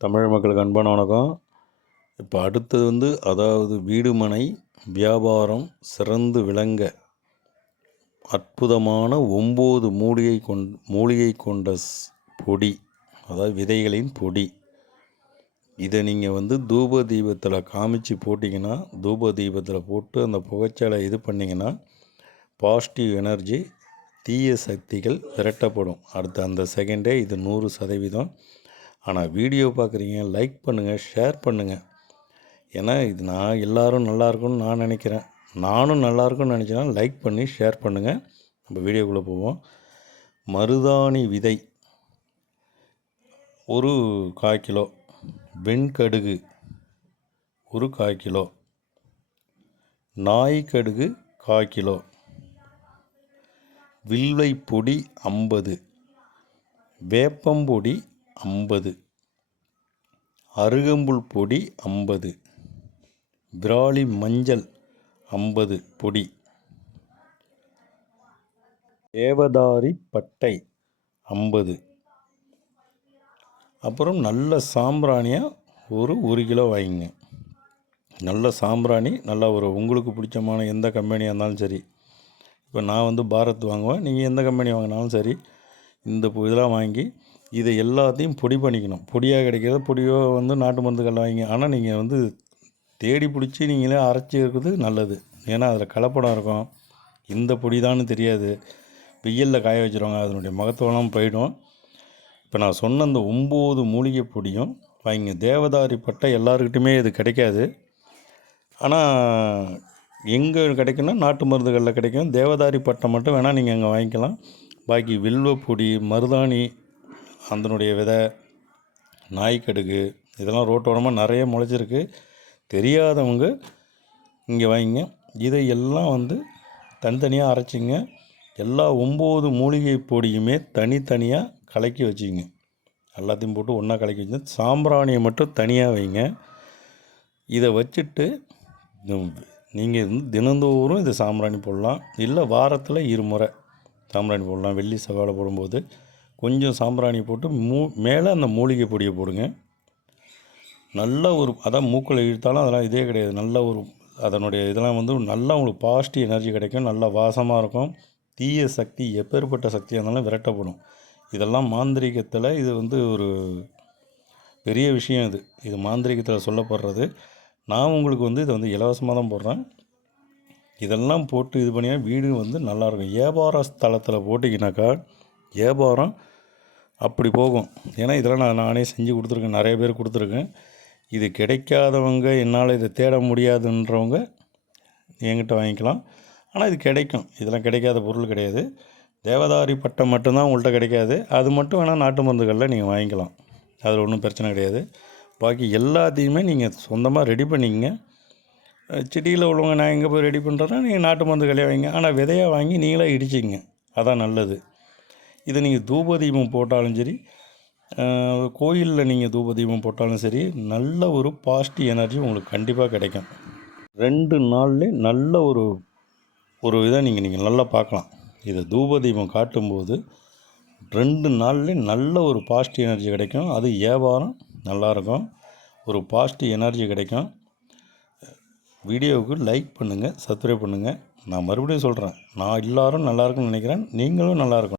தமிழ் மக்களுக்கு அன்பான வணக்கம். இப்போ அடுத்தது வந்து அதாவது வீடுமனை வியாபாரம் சிறந்து விளங்க அற்புதமான ஒம்பது மூலிகை கொண் மூலிகை கொண்ட பொடி அதாவது விதைகளின் பொடி. இதை நீங்கள் வந்து தூப தீபத்தில் காமிச்சு போட்டிங்கன்னா தூப தீபத்தில் போட்டு அந்த புகைச்சலை இது பண்ணிங்கன்னா பாசிட்டிவ் எனர்ஜி தீய சக்திகள் விரட்டப்படும். அடுத்த அந்த செகண்டே இது நூறு சதவீதம். ஆனால் வீடியோ பார்க்குறீங்க லைக் பண்ணுங்கள் ஷேர் பண்ணுங்கள் ஏன்னா இது நான் எல்லோரும் நல்லாயிருக்கும்னு நான் நினைக்கிறேன். நானும் நல்லாயிருக்கும்னு நினச்சேன்னா லைக் பண்ணி ஷேர் பண்ணுங்கள் நம்ம வீடியோக்குள்ளே போவோம். மருதாணி விதை. ஒரு கால் கிலோ. வெண்கடுகு. ஒரு கால் கிலோ. நாய் கடுகு கால் கிலோ. வில்வை பொடி ஐம்பது. வேப்பம்பொடி ஐம்பது. அருகம்புல் பொடி ஐம்பது. விராலி மஞ்சள் ஐம்பது பொடி. தேவதாரி பட்டை ஐம்பது. அப்புறம் நல்ல சாம்பிராணியாக ஒரு ஒரு கிலோ வாங்கிங்க. நல்ல சாம்பிராணி நல்லா ஒரு உங்களுக்கு பிடிச்சமான எந்த கம்பெனியாக இருந்தாலும் சரி. இப்போ நான் வந்து பாரத் வாங்குவேன் நீங்கள் எந்த கம்பெனி வாங்கினாலும் சரி. இந்த இதெல்லாம் வாங்கி இதை எல்லாத்தையும் பொடி பண்ணிக்கணும். பொடியாக கிடைக்கிறத பொடியோ வந்து நாட்டு மருந்துகள் வாங்கி ஆனால் நீங்கள் வந்து தேடி பிடிச்சி நீங்களே அரைச்சி இருக்கிறது நல்லது. ஏன்னா அதில் கலப்படம் இருக்கும். இந்த பொடி தான் தெரியாது. வெயிலில் காய வச்சுருவாங்க. அதனுடைய மகத்துவம்லாம் போயிடும். இப்போ நான் சொன்ன அந்த ஒம்பது மூலிகை பொடியும் வாங்கிங்க தேவதாரி பட்டை எல்லாருக்கிட்டையுமே இது கிடைக்காது. ஆனால் எங்கே கிடைக்குன்னா நாட்டு மருந்துகளில் கிடைக்கும். தேவதாரி பட்டை மட்டும் வேணால் நீங்கள் அங்கே வாங்கிக்கலாம். பாக்கி வில்வ பொடி மருதாணி அதனுடைய விதை நாய்க்கடுகு இதெல்லாம் ரோட்டோரமாக நிறைய முளைச்சிருக்கு. தெரியாதவங்க இங்கே வாங்கிங்க. இதை எல்லாம் வந்து தனித்தனியாக அரைச்சிங்க. எல்லா ஒம்பது மூலிகை பொடியுமே தனித்தனியாக கலக்கி வச்சுங்க. எல்லாத்தையும் போட்டு ஒன்றா கலக்கி வச்சு சாம்பிராணியை மட்டும் தனியாக வைங்க. இதை வச்சுட்டு நீங்கள் வந்து தினந்தோறும் இது சாம்பிராணி போடலாம். இல்லை வாரத்தில் இருமுறை சாம்பிராணி போடலாம். வெள்ளி செவ்வாழை போடும்போது கொஞ்சம் சாம்பிராணி போட்டு மூ மேலே அந்த மூலிகை பொடியை போடுங்க. நல்ல ஒரு அதான் மூக்கில் இழுத்தாலும் அதெல்லாம் இதே கிடையாது. நல்ல ஒரு அதனுடைய இதெல்லாம் வந்து நல்லா உங்களுக்கு பாசிட்டிவ் எனர்ஜி கிடைக்கும். நல்லா வாசமாக இருக்கும். தீய சக்தி எப்பேற்பட்ட சக்தியாக இருந்தாலும் விரட்டப்படும். இதெல்லாம் மாந்திரிகத்தில் இது வந்து ஒரு பெரிய விஷயம் இது. இது மாந்திரிகத்தில் சொல்லப்படுறது. நான் உங்களுக்கு வந்து இதை வந்து இலவசமாக தான் போடுறேன். இதெல்லாம் போட்டு இது பண்ணினா வீடு வந்து நல்லாயிருக்கும் வியாபார ஸ்தலத்தில் போட்டிங்கனாக்கா வியாபாரம் அப்படி போகும். ஏன்னா இதெல்லாம் நான் நானே செஞ்சு கொடுத்துருக்கேன். நிறைய பேர் கொடுத்துருக்கேன். இது கிடைக்காதவங்க என்னால் இதை தேட முடியாதுன்றவங்க என்கிட்ட வாங்கிக்கலாம். ஆனால் இது கிடைக்கும். இதெல்லாம் கிடைக்காத பொருள் கிடையாது. தேவதாரி பட்டம் மட்டும்தான் உங்கள்கிட்ட கிடைக்காது. அது மட்டும் வேணால் நாட்டு மருந்துகளில் நீங்கள் வாங்கிக்கலாம். அதில் ஒன்றும் பிரச்சனை கிடையாது. பாக்கி எல்லாத்தையுமே நீங்கள் சொந்தமாக ரெடி பண்ணிக்கங்க. செடியில் உள்ளவங்க நான் எங்கே போய் ரெடி பண்ணுறேன்னா நீங்கள் நாட்டு மருந்து கலையை வைங்க ஆனால் விதையாக வாங்கி நீங்களே இடிச்சிங்க அதான் நல்லது. இதை நீங்கள் தூபதீபம் போட்டாலும் சரி கோயிலில் நீங்கள் தூபதீபம் போட்டாலும் சரி நல்ல ஒரு பாசிட்டிவ் எனர்ஜி உங்களுக்கு கண்டிப்பாக கிடைக்கும். ரெண்டு நாள்லேயே நல்ல ஒரு ஒரு இதை நீங்கள் நீங்கள் நல்லா பார்க்கலாம். இதை தூபதீபம் காட்டும்போது ரெண்டு நாள்லேயே நல்ல ஒரு பாசிட்டிவ் எனர்ஜி கிடைக்கும். அது வியாபாரம் நல்லாயிருக்கும் ஒரு பாசிட்டிவ் எனர்ஜி கிடைக்கும். வீடியோவுக்கு லைக் பண்ணுங்கள் சப்ஸ்கிரைப் பண்ணுங்கள் நான் மறுபடியும் சொல்கிறேன் நான் எல்லோரும் நல்லாயிருக்குன்னு நினைக்கிறேன். நீங்களும் நல்லாயிருக்கும்